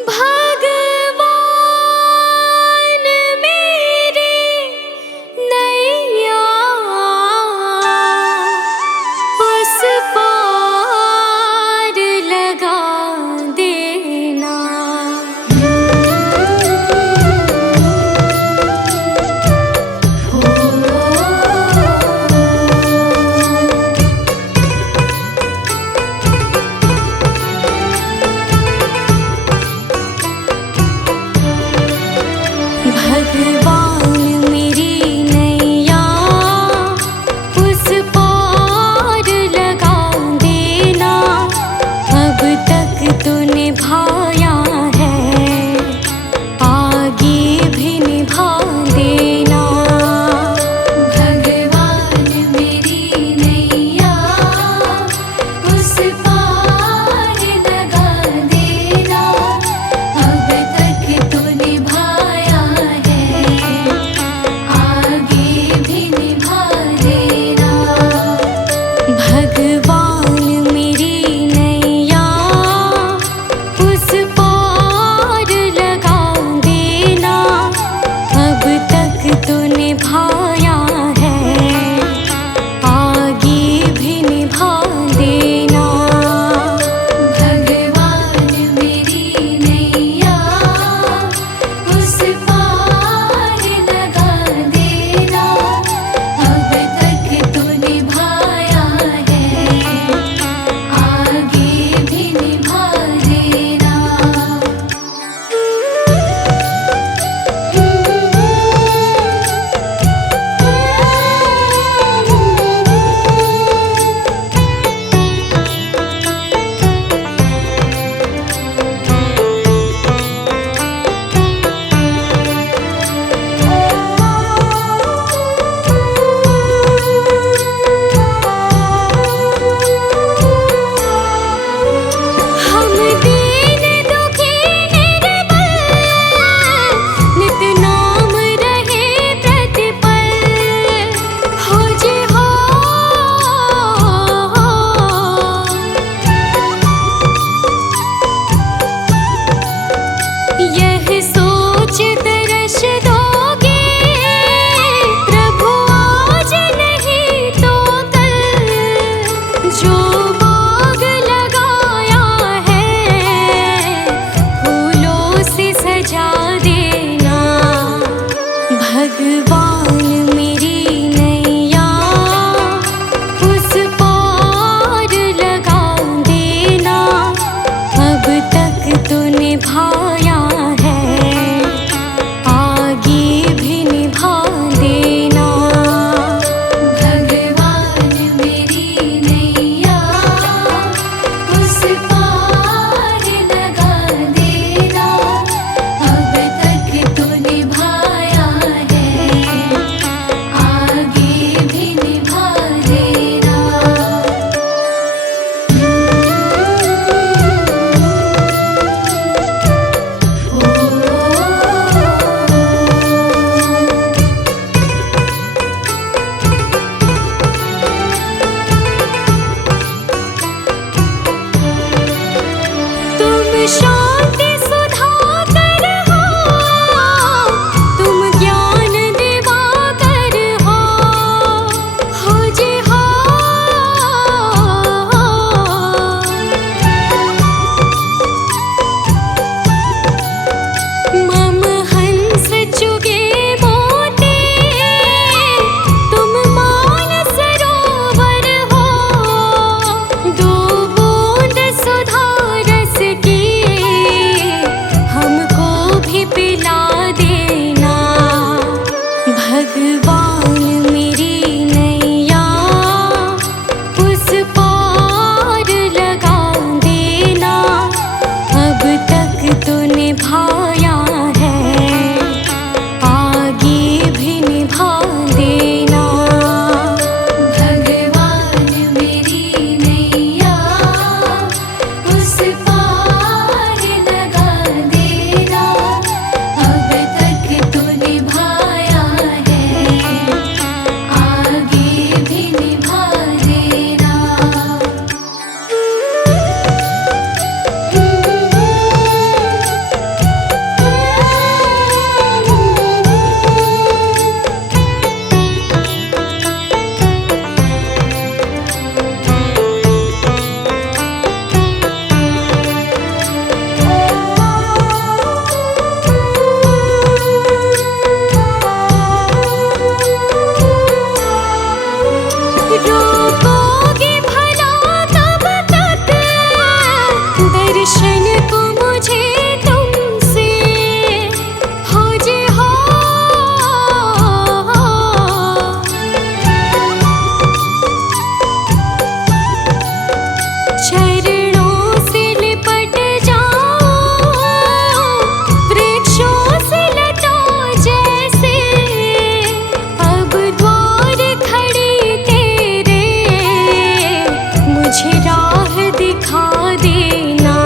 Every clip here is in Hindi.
भगवान मेरी नैया उस पार लगा देना। भगवान मेरी नैया उस पार लगा देना। अब तक तो निभाया है, आगे भी निभा देना। भगवान मेरी नैया उस पार लगा देना। अब तक तो निभाया है, आगे भी निभा देना। भगवान मेरी नैया उस पार लगा देना। अब तक तो निभाया है, आगे भी निभा देना। भगवान मेरी नैया उस पार लगा देना। अब तक तो निभाया है, आगे भी निभा देना। हम दीन दुखी निर्बल, नित नाम रहे प्रतिपल। हो जी हो, यह सोच तरस दोगे प्रभु आज नहीं तो कल। जो बाग लगाया है फूलों से सजा देना। भगवान मेरी नैया उस पार लगा देना। अब तक तो निभाया है, आगे भी निभा देना। भगवान मेरी नैया उस पार लगा देना। अब तक तो निभाया है, आगे भी निभा देना। दर्शन को मुझे तुमसे हो जे हो। चरणों से लिपट जाऊं वृक्षों से लटों जैसे, अब द्वार खड़ी तेरे मुझे राह दिखा देना।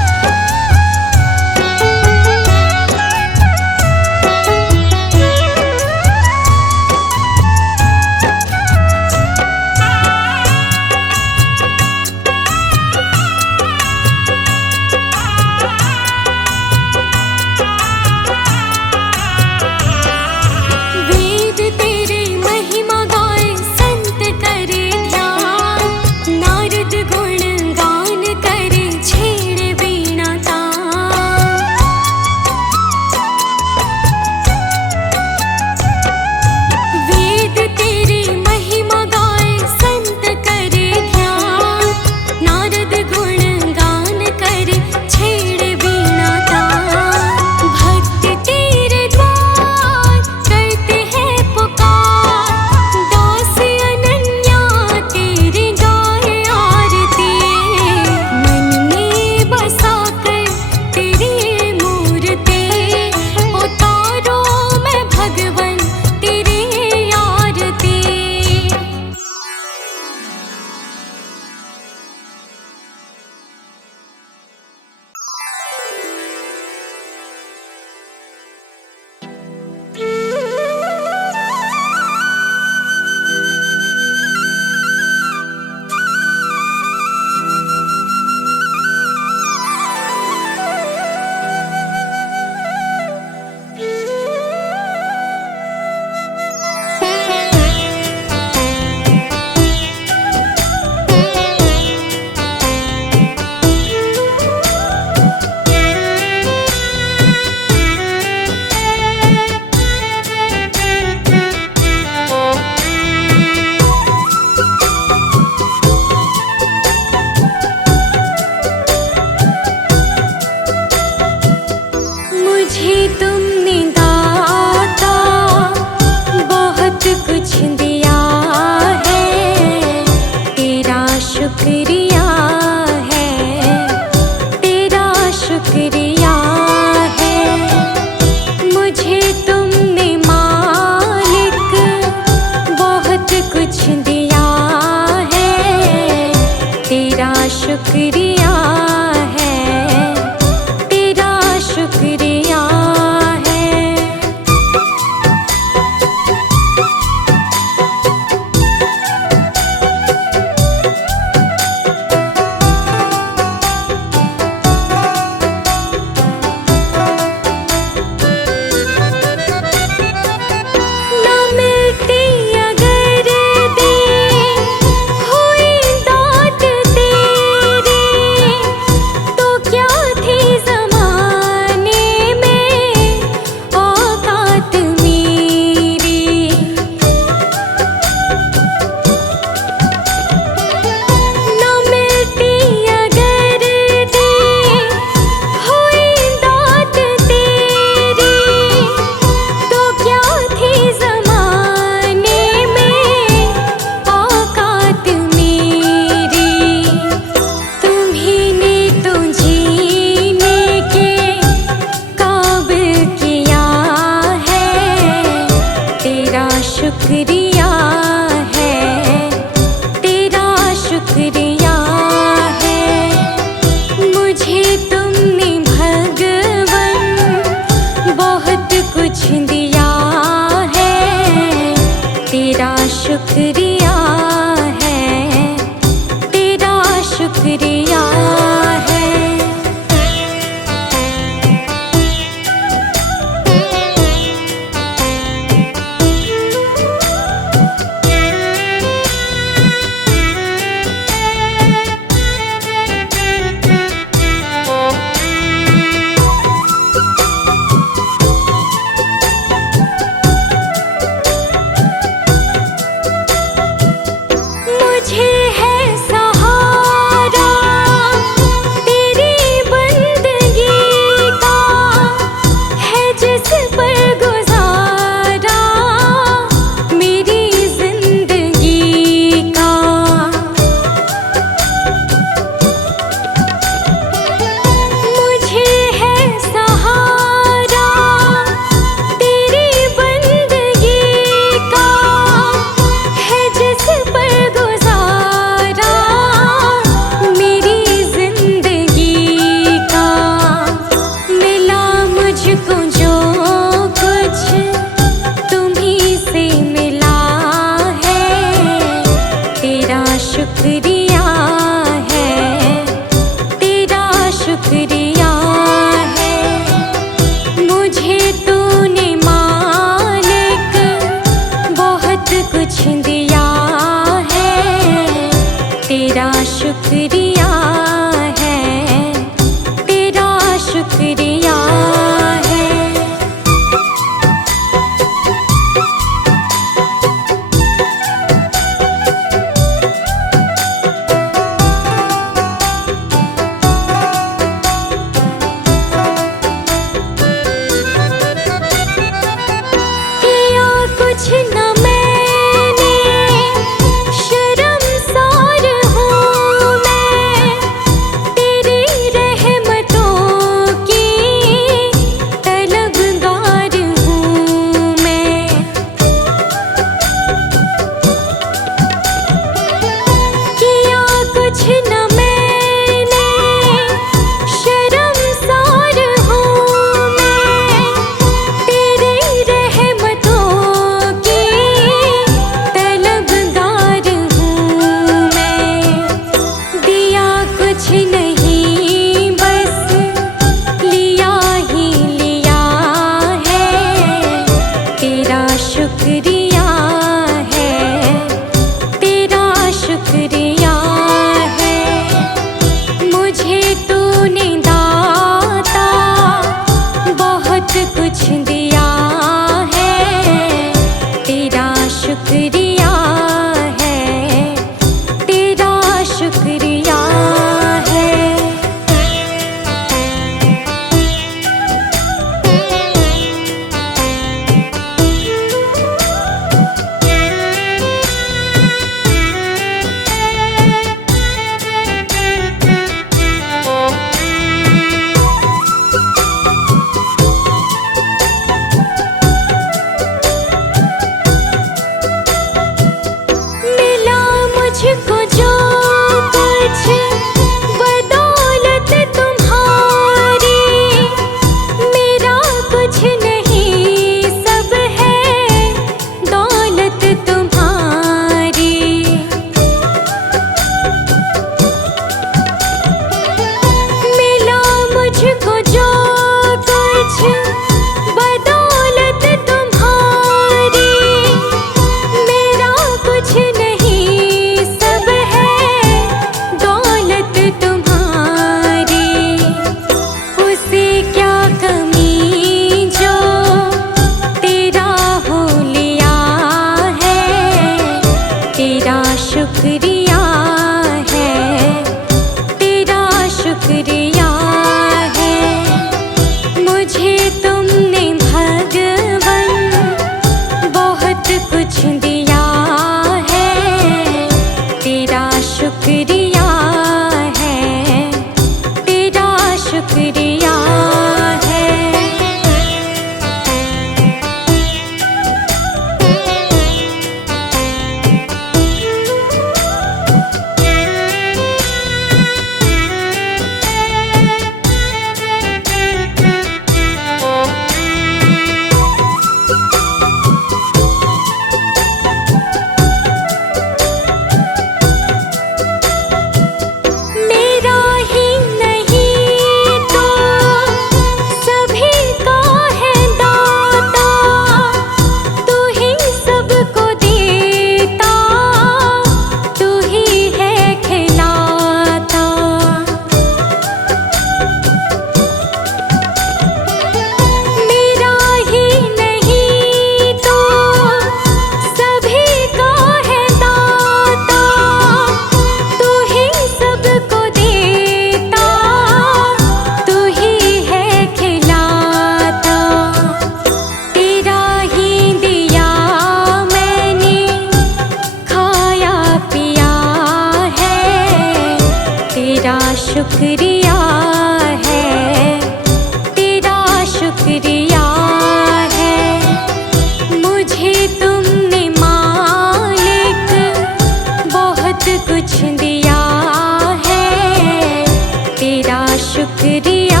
शुक्रिया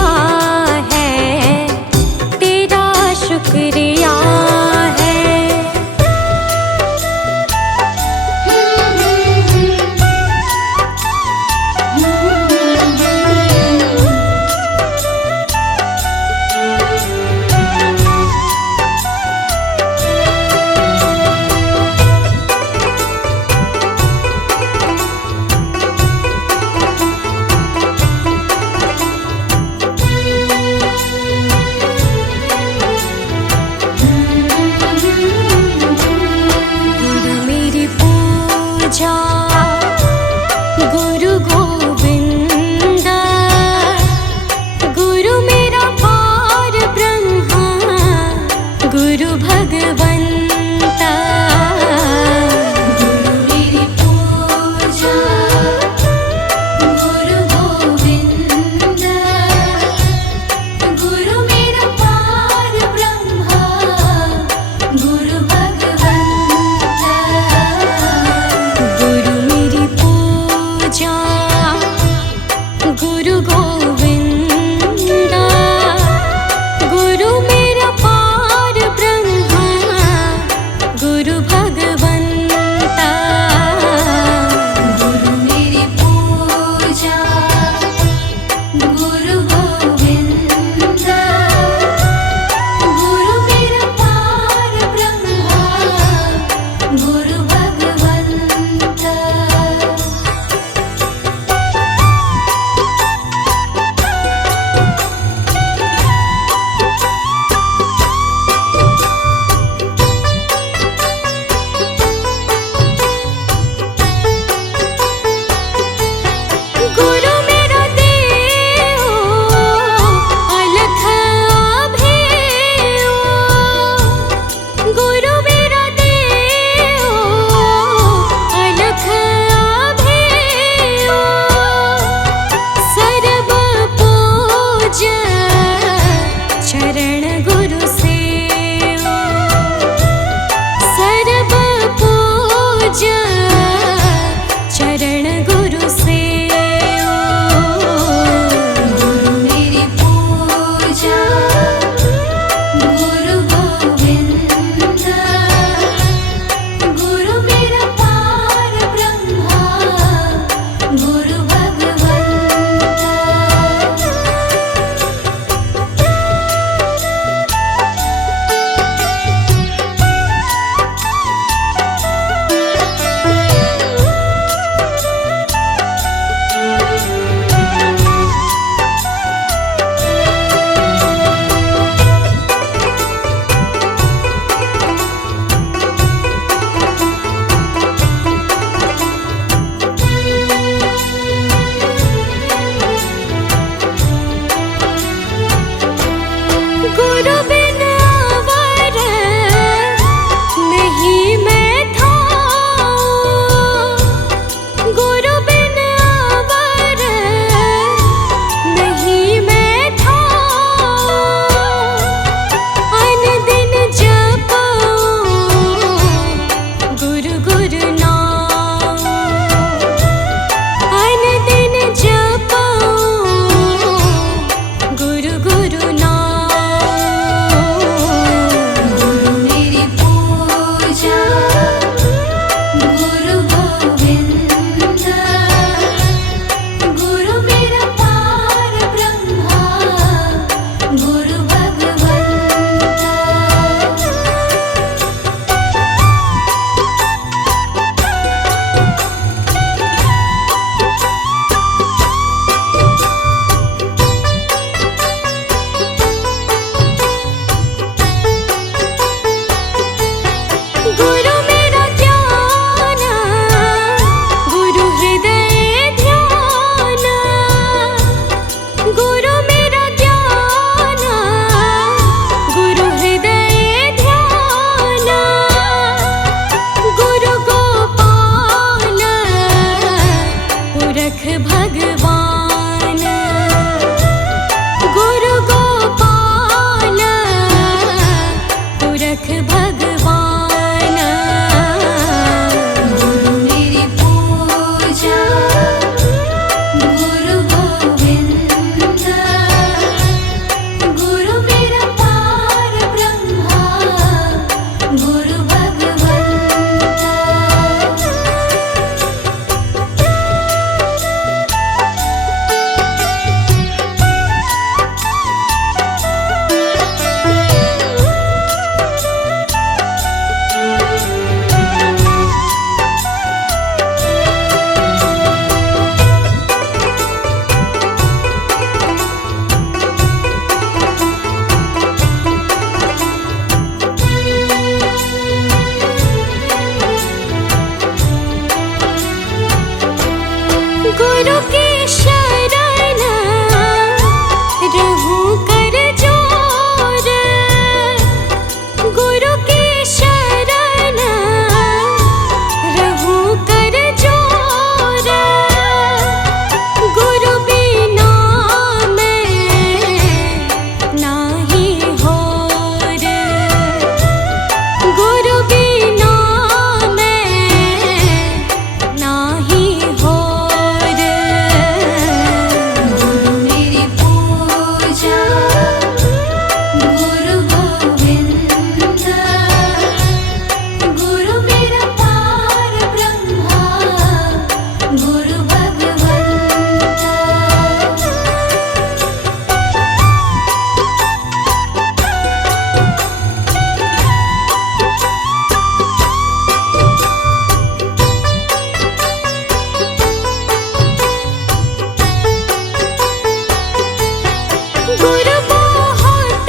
है, तेरा शुक्रिया है। गुरु मेरी पूजा, गुरु गोविंद, गुरु मेरा पार ब्रह्मा, गुरु भगवंता। गुरु मेरी पूजा, गुरु गोविंद, गुरु मेरा पार ब्रह्मा, गुरु भगवंता। गुरु मेरी पूजा, गुरु गोविंद, गुरु मेरा पार ब्रह्मा, गुरु भगवंता। गुरु मेरी पूजा, गुरु गोविंद, गुरु मेरा पार ब्रह्मा, गुरु भगवंता। गुरु बहुत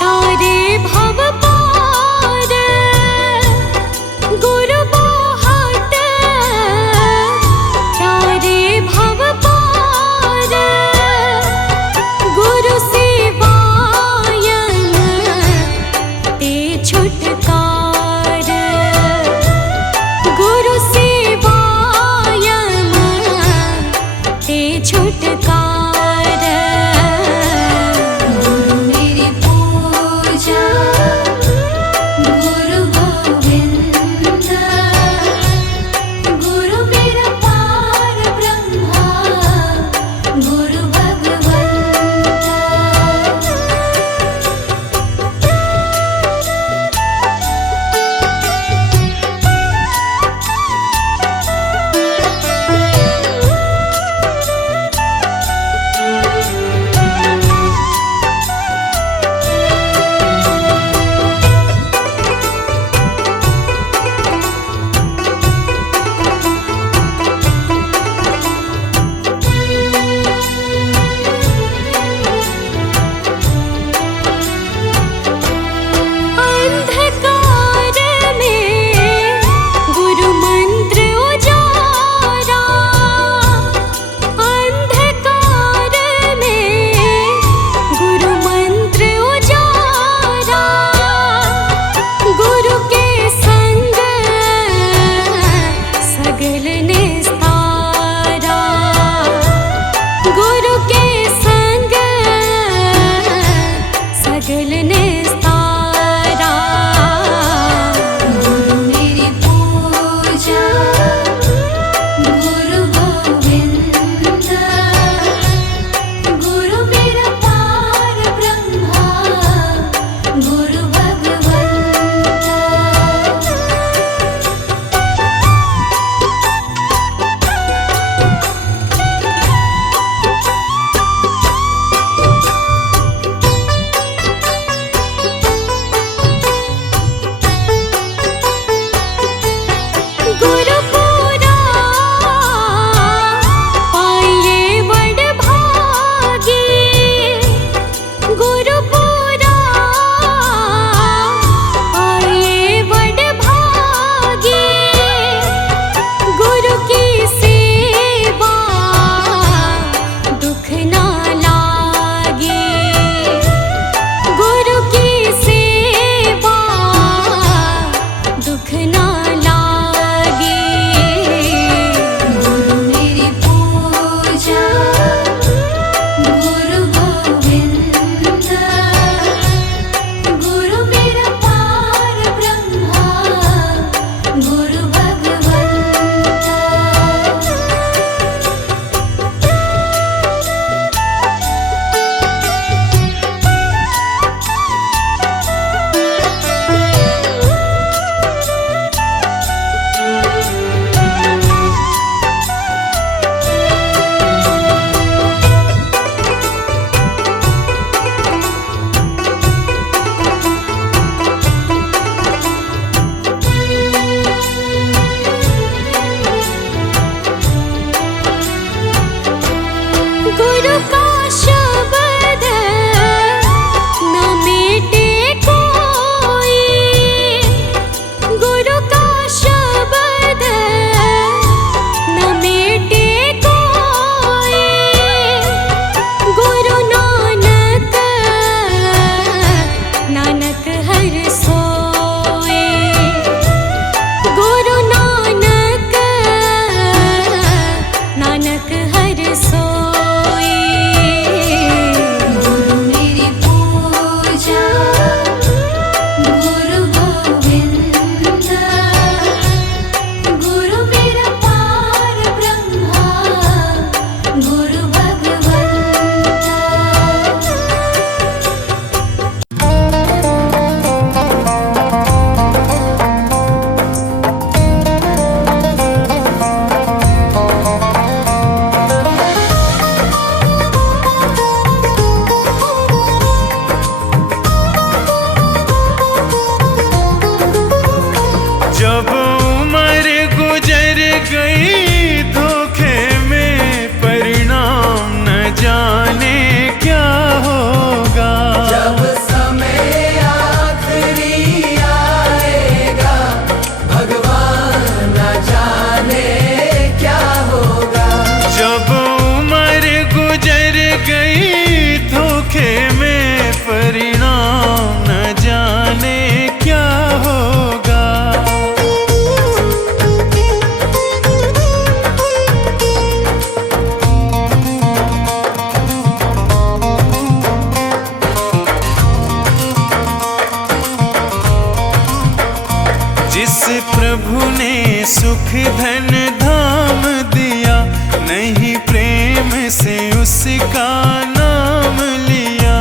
तारे भव पार, गुरु बहुत तारे भव पार, गुरु सेवायन ते छुटकार, गुरु सेवायन ते छुटकार। गुरु मेरी पूजा गुरु गोविंद, गुरु मेरा पार ब्रह्मा गुरु भगवंत। अंधकार में गुरु मंत्र उजारा, अंधकार में गुरु मंत्र उजारा, गुरु के संग सगल निस्तारा, गुरु के संग सगल निस्तारा। गुरु मेरी पूजा गुरु गोविंद, गुरु मेरा पार ब्रह्मा गुरु भगवंत। गुरु पूरा पाइए बड़ भागी, गुरु पूरा पाइए बड़ भागी, गुरु की सेवा दुख ना लागे, गुरु की सेवा दुख ना लागे। गुरु मेरी पूजा गुरु गोविंद, गुरु मेरा पार ब्रह्मा गुरु भगवंत। गुरु का शब्द न मिटे कोई, गुरु का शब्द न मिटे कोई, गुरु नानक नानक हर सोए, गुरु नानक नानक हर सोए। धन धाम दिया, नहीं प्रेम से उसका नाम लिया।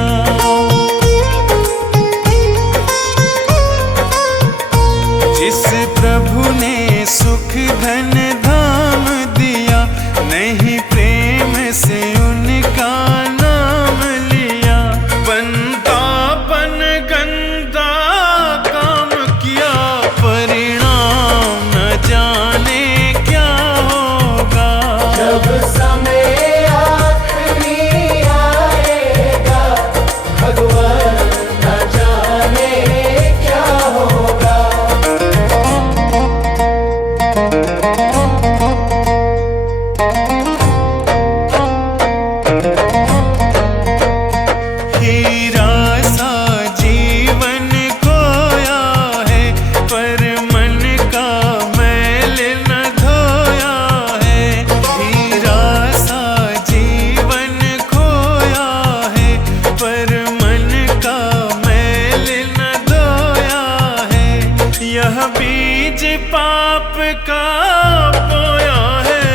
जिस प्रभु ने सुख धन धाम दिया, नहीं प्रेम से उनका नाम लिया। बंदापन गंदा काम किया, परिणाम न जाने क्या होगा। जब समय आखिरी आएगा, भगवान न जाने क्या होगा। हीरा सा जीवन खोया है, पर मन का मैल न धोया है। हीरा सा जीवन खोया है, पर मन का मैल न धोया है। यह बीज पाप का बोया है,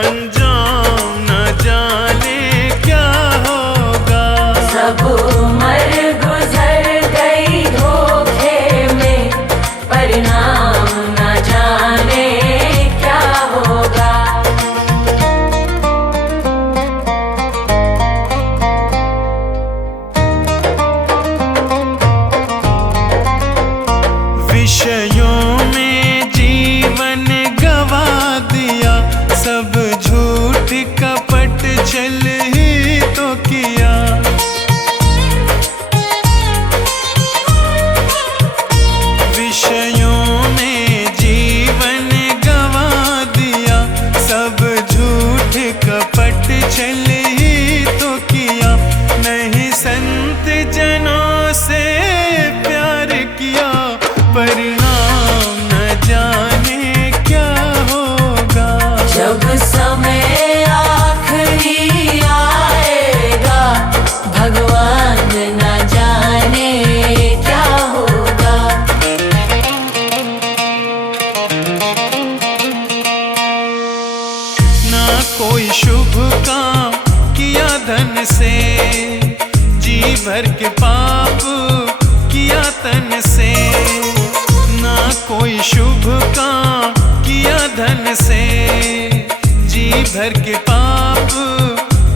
अंजाम न जाने क्या होगा। सब उम्र गुजर गई धोखे में, परिणाम न जाने क्या होगा। विषयों में जीवन गवा दिया, सब झूठ कपट छल ही तो किया। विषयों में जीवन गवा दिया, सब झूठ कपट छल ही तो किया। नहीं संत जनों से प्यार किया, परिणाम न जाने क्या होगा। जब समय आखिरी आएगा, भगवान न जाने क्या होगा। ना कोई शुभ काम किया धन से, जी भर के पाप किया तन से। ना कोई शुभ काम किया धन से, जी भर के पाप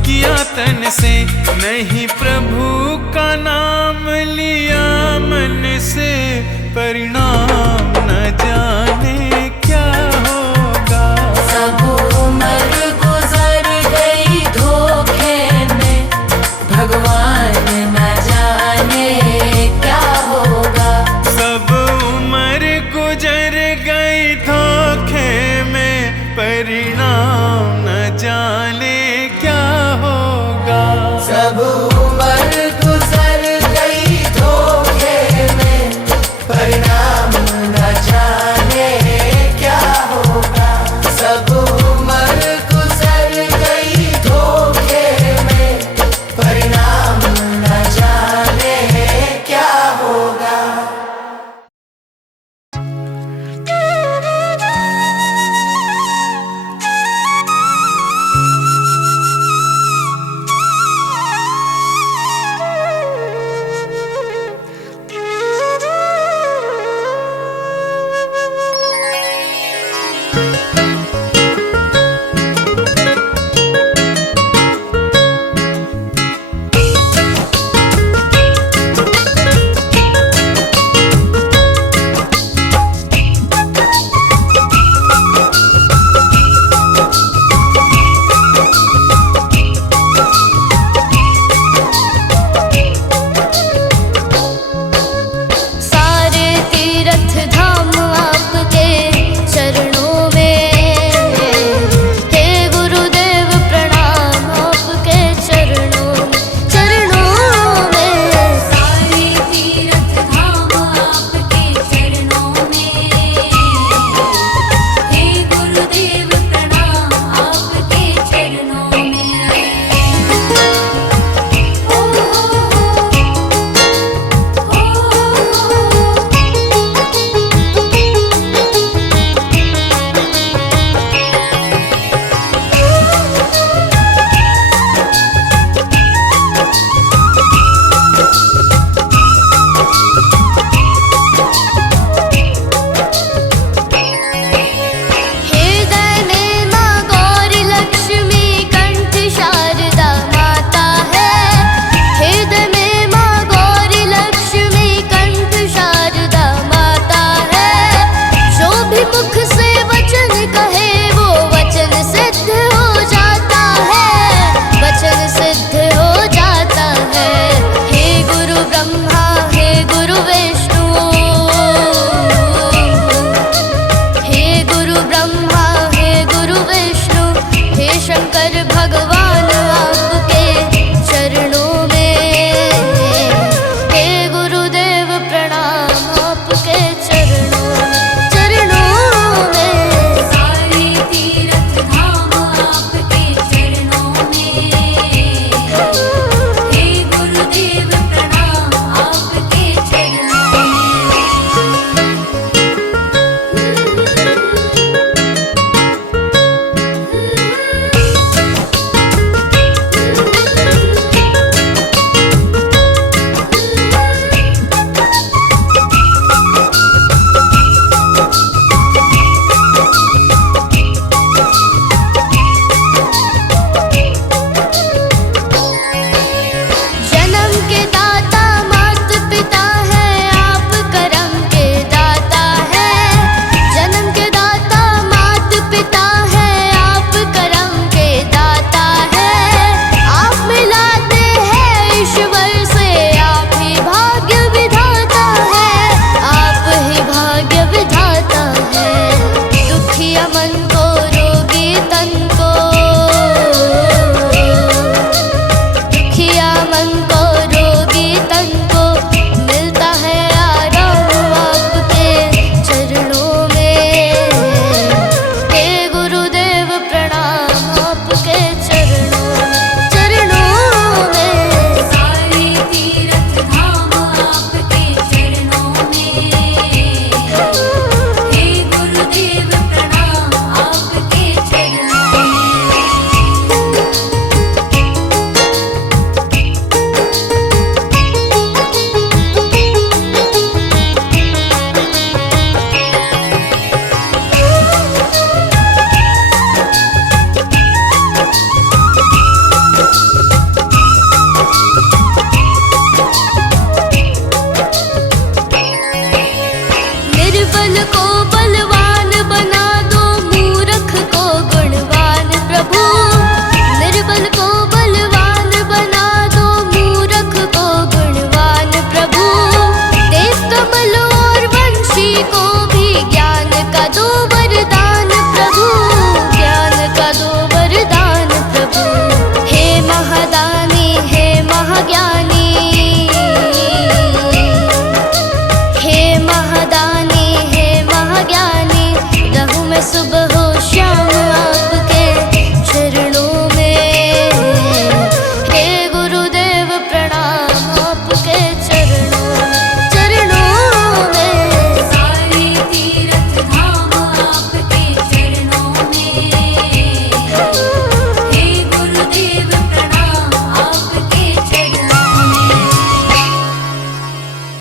किया तन से। नहीं प्रभु का नाम लिया मन से, परिणाम न जाने क्या होगा। सब उम्र गुजर गई धोखे में, भगवान न जाने क्या होगा। सब उम्र गुजर गई धोखे में, परिणाम न जाने क्या होगा। सब